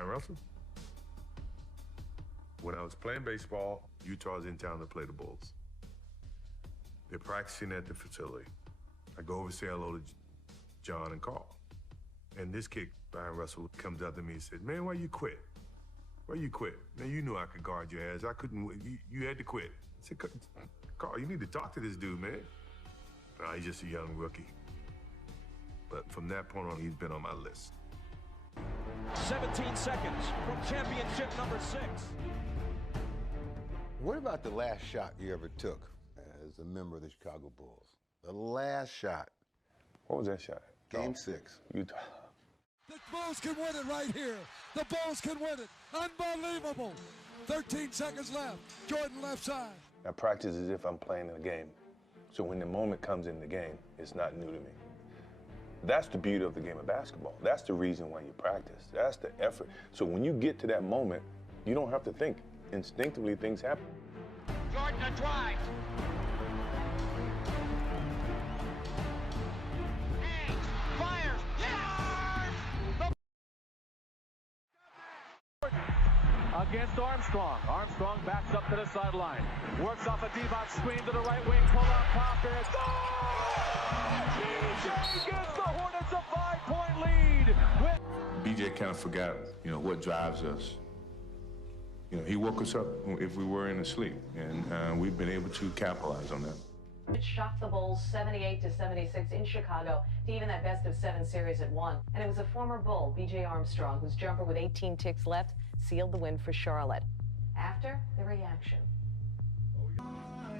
Brian Russell. When I was playing baseball, Utah's in town to play the Bulls. They're practicing at the facility. I go over to say hello to John and Carl. And this kid, Brian Russell, comes up to me and said, man, why you quit? Why you quit? Man, you knew I could guard your ass. I couldn't, you had to quit. I said, Carl, you need to talk to this dude, man. No, he's just a young rookie. But from that point on, he's been on my list. 17 seconds from championship number 6. What about the last shot you ever took as a member of the Chicago Bulls? The last shot. What was that shot? Game 6. Utah. The Bulls can win it right here. The Bulls can win it. Unbelievable. 13 seconds left. Jordan left side. I practice as if I'm playing in a game. So when the moment comes in the game, it's not new to me. That's the beauty of the game of basketball. That's the reason why you practice. That's the effort. So when you get to that moment, you don't have to think. Instinctively, things happen. Jordan a drive. Hangs, fires, against Armstrong. Armstrong backs up to the sideline. Works off a D-box screen to the right wing. Pull up, pop it. Goal! BJ gives the Hornets a 5-point lead. BJ kind of forgot, what drives us. He woke us up if we were in a sleep, and we've been able to capitalize on that. It shocked the Bulls 78-76 in Chicago to even that best-of-7 series at 1. And it was a former Bull, B.J. Armstrong, whose jumper with 18 ticks left sealed the win for Charlotte. After the reaction.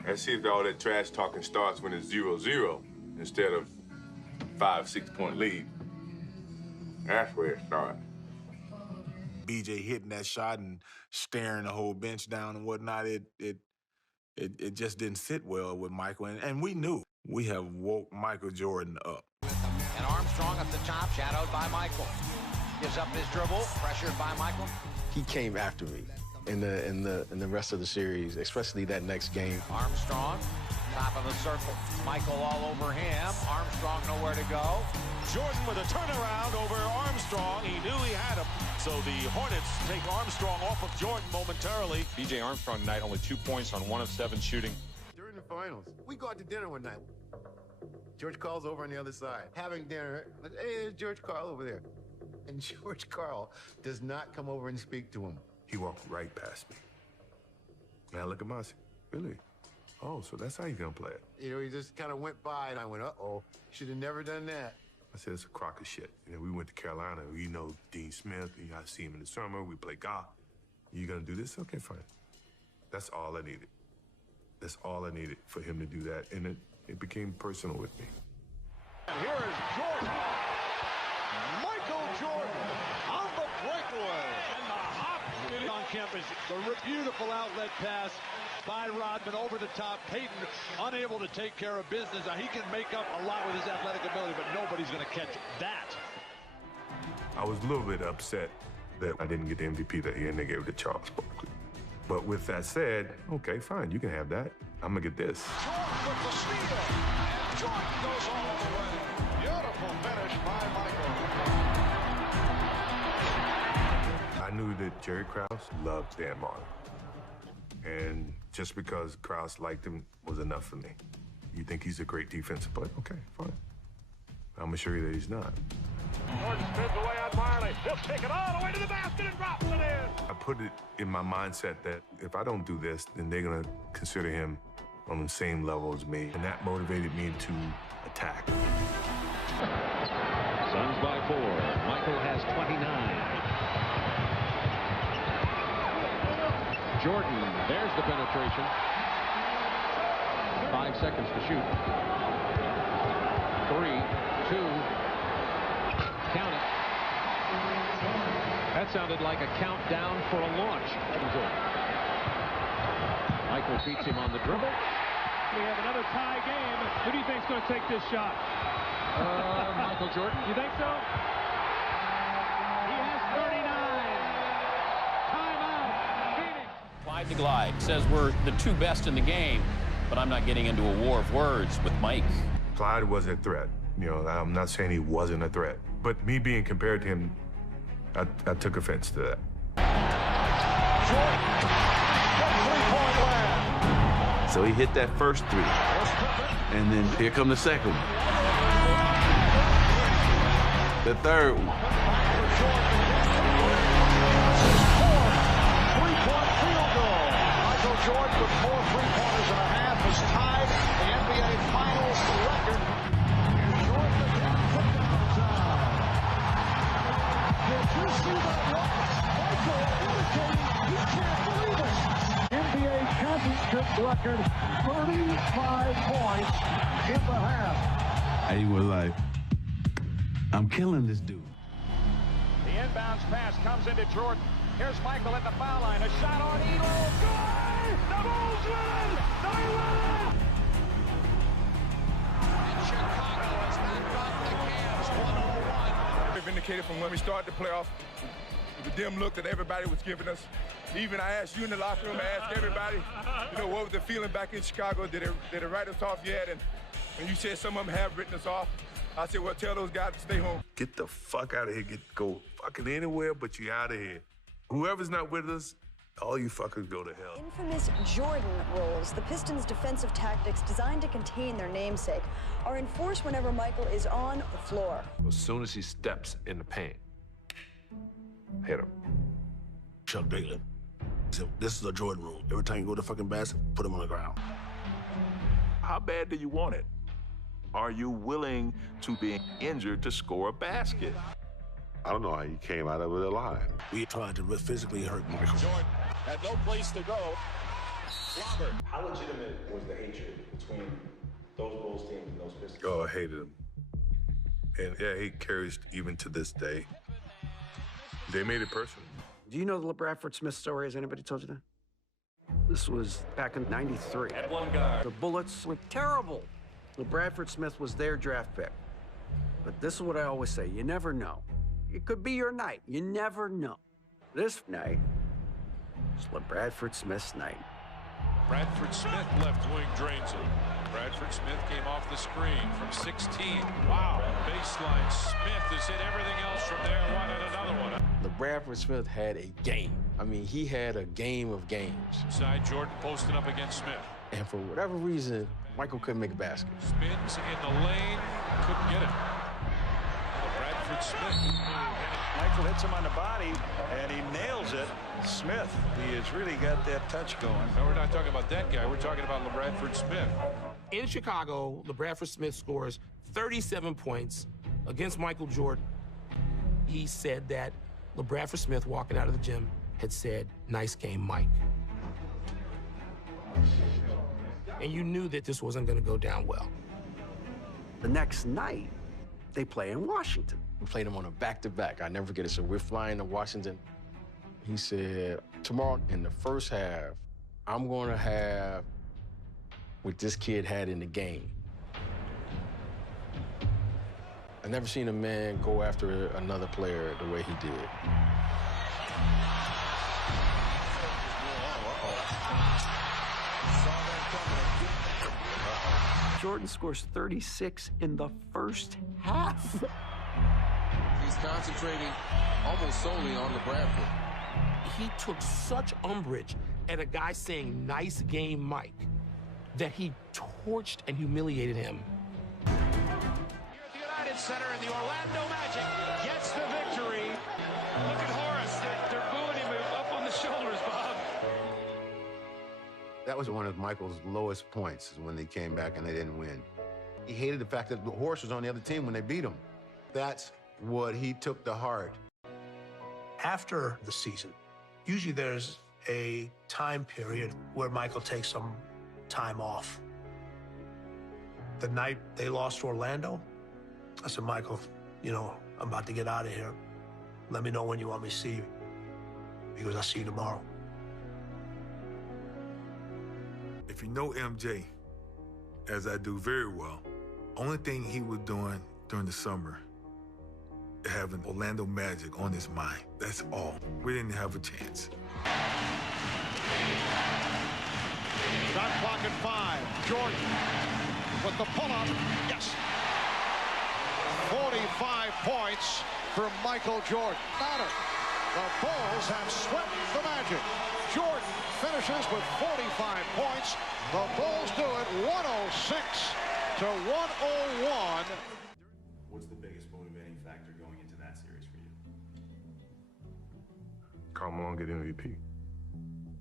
Let's see if all that trash talking starts when it's 0-0 instead of 5-6 point lead. That's where it starts. BJ hitting that shot and staring the whole bench down and whatnot, it just didn't sit well with Michael. And we knew we have woke Michael Jordan up. And Armstrong up the top, shadowed by Michael. Gives up his dribble, pressured by Michael. He came after me in the rest of the series, especially that next game. Armstrong, top of the circle. Michael all over him. Armstrong nowhere to go. Jordan with a turnaround over Armstrong. He knew he had him. So the Hornets take Armstrong off of Jordan momentarily. B.J. Armstrong tonight only 2 points on 1 of 7 shooting. During the finals, we go out to dinner one night. George Karl's over on the other sid, having dinner. Hey, there's George Karl over there. And George Karl does not come over and speak to him. He walked right past me. Now look at my, really? Oh, so that's how you're gonna play it. He just kind of went by, and I went, uh-oh, should have never done that. I said, it's a crock of shit. We went to Carolina. Dean Smith. I see him in the summer. We play golf. You gonna do this? Okay, fine. That's all I needed. That's all I needed for him to do that. And it became personal with me. And here is Jordan. Michael Jordan on the breakaway. And the hop on campus. The beautiful outlet pass by Rodman over the top. Payton unable to take care of business. Now, he can make up a lot with his athletic ability, but nobody's going to catch that. I was a little bit upset that I didn't get the MVP that year, and they gave it to Charles Barkley. But with that said, okay, fine, you can have that. I'm going to get this. Jordan with the steal, and Jordan goes all the way. Beautiful finish by Michael. I knew that Jerry Krause loved Dan Marlin. And just because Krause liked him was enough for me. You think he's a great defensive player? Okay, fine. I'm gonna show you that he's not. Jordan spins away on Marley. He'll take it all the way to the basket and drops it in. I put it in my mindset that if I don't do this, then they're gonna consider him on the same level as me. And that motivated me to attack. Suns by 4. Michael has 29. Jordan, there's the penetration. 5 seconds to shoot. 3, 2, count it. That sounded like a countdown for a launch. Michael beats him on the dribble. We have another tie game. Who do you think's going to take this shot? Michael Jordan. You think so? He has 39. Clyde the Glide says we're the 2 best in the game, but I'm not getting into a war of words with Mike. Clyde was a threat. I'm not saying he wasn't a threat, but me being compared to him I took offense to that. So he hit that first three. And then here come the second one. The third one. Three-point field goal. Michael Jordan with 4 3-pointers and a half has tied the NBA Finals record. Jordan again from downtown. Did you see that look? Michael indicating he can't believe it. NBA championship record, 35 points in the half. He was like, I'm killing this dude. The inbounds pass comes into Jordan. Here's Michael at the foul line. A shot on Elo. Good! The Bulls win! They win! And Chicago has not gotten the Cavs 101. We've indicated from when we started the playoff, the dim look that everybody was giving us. Even I asked you in the locker room, I asked everybody, what was the feeling back in Chicago? Did it write us off yet? And you said some of them have written us off. I said, well, tell those guys to stay home. Get the fuck out of here. Go fucking anywhere, but you out of here. Whoever's not with us, all you fuckers go to hell. Infamous Jordan rules, the Pistons' defensive tactics designed to contain their namesake, are enforced whenever Michael is on the floor. As soon as he steps in the paint, hit him. Chuck Daly said, this is a Jordan rule. Every time you go to the fucking basket, put him on the ground. How bad do you want it? Are you willing to be injured to score a basket? I don't know how you came out of it alive. We tried to physically hurt Michael. Jordan had no place to go. Robert. How legitimate was the hatred between those Bulls teams and those Pistons? Oh, I hated him. And yeah, he carries even to this day. They made it personal. Do you know the Bradford Smith story? Has anybody told you that? This was back in '93. At one guard. The Bullets were terrible. Bradford Smith was their draft pick. But this is what I always say, you never know. It could be your night. You never know. This night is Bradford Smith's night. Bradford Smith left wing drains it. Bradford Smith came off the screen from 16. Wow. Baseline. Smith has hit everything else from there. Wanted another one. Bradford Smith had a game. I mean, he had a game of games. Inside Jordan posted up against Smith. And for whatever reason, Michael couldn't make a basket. Spins in the lane. Couldn't get it. Bradford Smith. Michael hits him on the body, and he nails it. Smith, he has really got that touch going. No, we're not talking about that guy. We're talking about LaBradford Smith. In Chicago, LaBradford Smith scores 37 points against Michael Jordan. He said that LaBradford Smith, walking out of the gym, had said, "Nice game, Mike." And you knew that this wasn't going to go down well. The next night, they play in Washington. We played him on a back-to-back. I never forget it. So we're flying to Washington. He said, tomorrow in the first half, I'm going to have what this kid had in the game. I never seen a man go after another player the way he did. Jordan scores 36 in the first half. He's concentrating almost solely on LaBradford. He took such umbrage at a guy saying, "Nice game, Mike," that he torched and humiliated him. Here at the United Center, and the Orlando Magic gets the victory. Look at Horace. They're booing him up on the shoulders, Bob. That was one of Michael's lowest points, is when they came back and they didn't win. He hated the fact that Horace was on the other team when they beat him. That's what he took to heart. After the season, usually there's a time period where Michael takes some time off. The night they lost to Orlando, I said, "Michael, I'm about to get out of here. Let me know when you want me to see you, because I'll see you tomorrow." If you know MJ, as I do very well, only thing he was doing during the summer, having Orlando Magic on his mind. That's all. We didn't have a chance. Shot clock at 5. Jordan with the pull-up. Yes. 45 points for Michael Jordan. The Bulls have swept the Magic. Jordan finishes with 45 points. The Bulls do it 106-101. What's the biggest motivating factor going into that series for you? Karl Malone get MVP.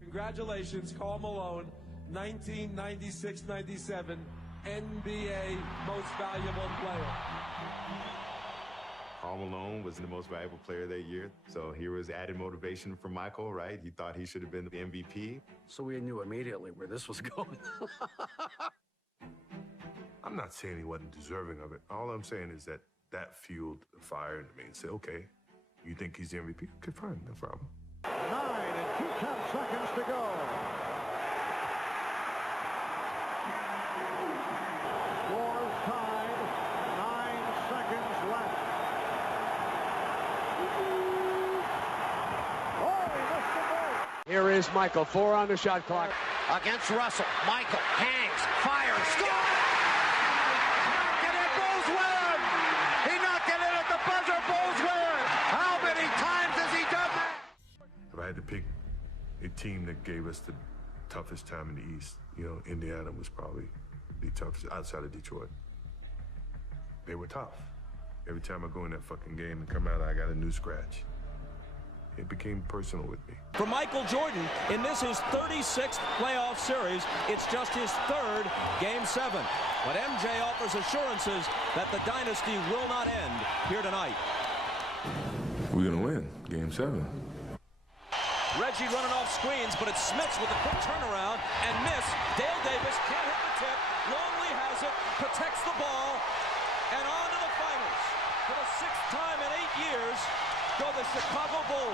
Congratulations, Karl Malone, 1996-97 NBA Most Valuable Player. Karl Malone was the most valuable player that year, so here was added motivation for Michael, right? He thought he should have been the MVP. So we knew immediately where this was going. I'm not saying he wasn't deserving of it. All I'm saying is that fueled the fire in me and said, okay, you think he's the MVP? Okay, fine, no problem. 9 and 2/10 seconds to go. Scores tied. 9 seconds left. Oh, he missed the ball. Here is Michael, 4 on the shot clock. Against Russell. Michael hangs, fires, scores! Knocked it in, Bulls win! He knocked it in at the buzzer, Bulls win! How many times has he done that? If I had to pick a team that gave us the toughest time in the East, Indiana was probably the toughest outside of Detroit. They were tough. Every time I go in that fucking game and come out, I got a new scratch. It became personal with me. For Michael Jordan, in this his 36th playoff series, it's just his 3rd Game 7. But MJ offers assurances that the dynasty will not end here tonight. We're gonna win Game 7. Reggie running off screens, but it's Smith with a quick turnaround and miss. Dale Davis can't hit the tip. Longley has it, protects the ball, and on to the finals. For the 6th time in 8 years, go the Chicago Bulls.